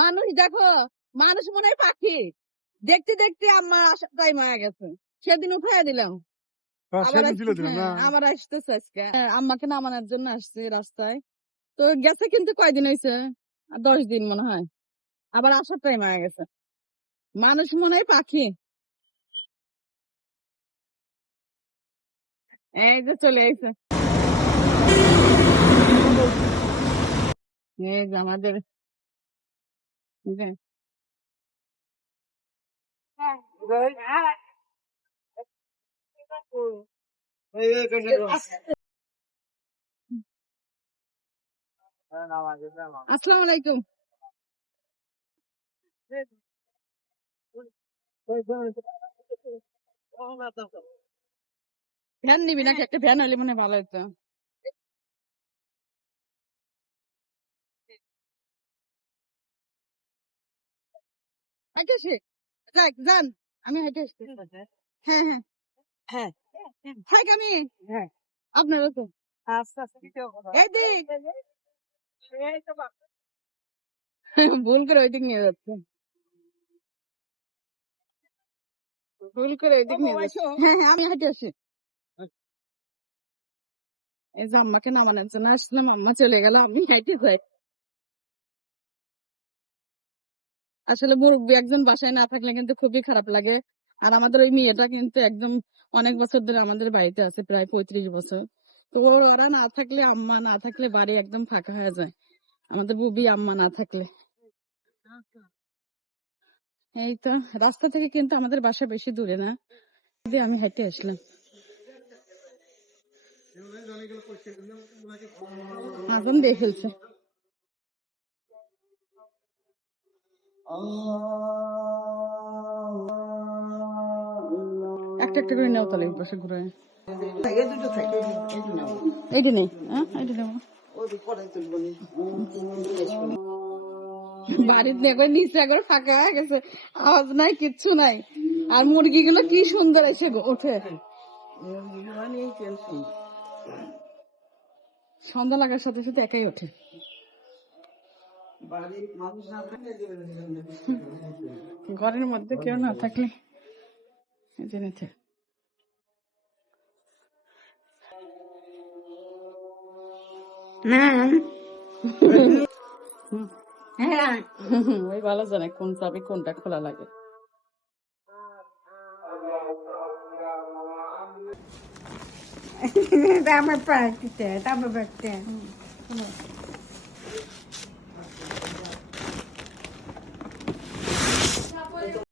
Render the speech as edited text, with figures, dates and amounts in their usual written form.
মানুষ দেখো, মানুষ মনে হয় পাখি। দেখতে দেখতে আমার আসাটাই মারা গেছে। সেদিন উঠাই দিলাম, আবার আসতেছে আজকে। আম্মাকে নামানোর জন্য আসছে রাস্তায়। তো গেছে কিন্তু কয়দিন হয়েছে, 10 দিন মনে হয়। আবার আসাটাই মারা গেছে। মানুষ মনে হয় পাখি। এই যে চলে এসে, এই যে আমাদের আসসালামু আলাইকুম। ফ্যান নিবি নাকি? একটা ফ্যান হলে মনে হয় ভালো হতো। হাইটে আসি, যান, আমি হাইটে আসছি। হ্যাঁ হ্যাঁ হ্যাঁ, থাক আমি। হ্যাঁ, আপনারও তো এইদিক ভুল করে ওইদিক নিয়ে যাচ্ছে, ভুল করে ওইদিক নিয়ে যাচ্ছে। হ্যাঁ হ্যাঁ, আমি হাইটে আসি। এই যে আম্মাকে নামানোর জন্য আসলাম, আম্মা চলে গেল, আমি হাইটে যাই। আসলে মুরব্বী একজন বাসায় না থাকলে কিন্তু খুবই খারাপ লাগে। আর আমাদের ওই মেয়েটা কিন্তু একদম অনেক বছর ধরে আমাদের বাড়িতে আছে, প্রায় 35 বছর। তো ওরা না থাকলে, আম্মা না থাকলে বাড়ি একদম ফাঁকা হয়ে যায়, আমাদের বুবি আম্মা না থাকলে। এই তো রাস্তা থেকে কিন্তু আমাদের বাসা বেশি দূরে না, আমি হেঁটে আসলাম। আগুন দিয়ে ফেলছে। একটা একটা করে নেও তাহলে পাশে ঘুরে। এইটা নেই, হ্যাঁ এইটা নেবো। বাড়ির দেখো নিচে একবার ফাঁকা হয়ে গেছে, আওয়াজ নাই, কিচ্ছু নাই। আর মুরগিগুলো কি সুন্দর এসে ওঠে। সন্ধ্যা লাগার সাথে সাথে একাই ওঠে। ঘরের মধ্যে কেউ না থাকলে জেনেছে। ওই ভালো জানে কোন চাবি কোনটা খোলা লাগে। Dame práctica, dame práctica.